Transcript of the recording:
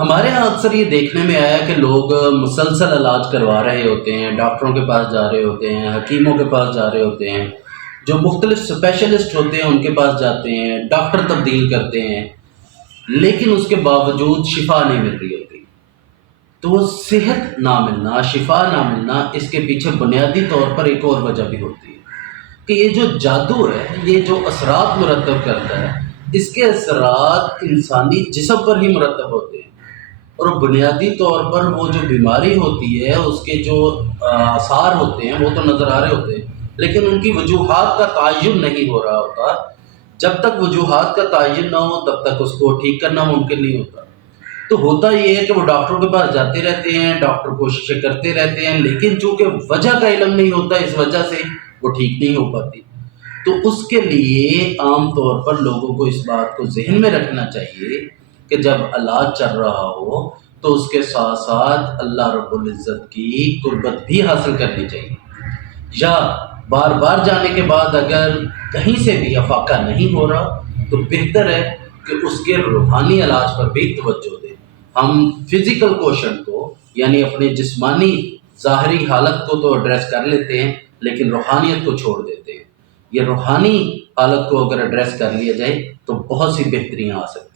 ہمارے یہاں اکثر یہ دیکھنے میں آیا کہ لوگ مسلسل علاج کروا رہے ہوتے ہیں، ڈاکٹروں کے پاس جا رہے ہوتے ہیں، حکیموں کے پاس جا رہے ہوتے ہیں، جو مختلف اسپیشلسٹ ہوتے ہیں ان کے پاس جاتے ہیں، ڈاکٹر تبدیل کرتے ہیں، لیکن اس کے باوجود شفا نہیں مل رہی ہوتی۔ تو وہ صحت نہ ملنا، شفا نہ ملنا، اس کے پیچھے بنیادی طور پر ایک اور وجہ بھی ہوتی ہے کہ یہ جو جادو ہے، یہ جو اثرات مرتب کرتا ہے، اس کے اثرات انسانی جسم پر ہی مرتب ہوتے ہیں، اور بنیادی طور پر وہ جو بیماری ہوتی ہے اس کے جو آثار ہوتے ہیں وہ تو نظر آ رہے ہوتے ہیں، لیکن ان کی وجوہات کا تعین نہیں ہو رہا ہوتا۔ جب تک وجوہات کا تعین نہ ہو تب تک اس کو ٹھیک کرنا ممکن نہیں ہوتا۔ تو ہوتا یہ ہے کہ وہ ڈاکٹروں کے پاس جاتے رہتے ہیں، ڈاکٹر کوششیں کرتے رہتے ہیں، لیکن چونکہ وجہ کا علم نہیں ہوتا، اس وجہ سے وہ ٹھیک نہیں ہو پاتی۔ تو اس کے لیے عام طور پر لوگوں کو اس بات کو ذہن میں رکھنا چاہیے کہ جب علاج چل رہا ہو تو اس کے ساتھ ساتھ اللہ رب العزت کی قربت بھی حاصل کرنی چاہیے، یا بار بار جانے کے بعد اگر کہیں سے بھی افاقہ نہیں ہو رہا تو بہتر ہے کہ اس کے روحانی علاج پر بھی توجہ دیں۔ ہم فزیکل کوشن کو، یعنی اپنے جسمانی ظاہری حالت کو تو ایڈریس کر لیتے ہیں، لیکن روحانیت کو چھوڑ دیتے ہیں۔ یہ روحانی حالت کو اگر ایڈریس کر لیا جائے تو بہت سی بہتریاں آ سکتی ہیں۔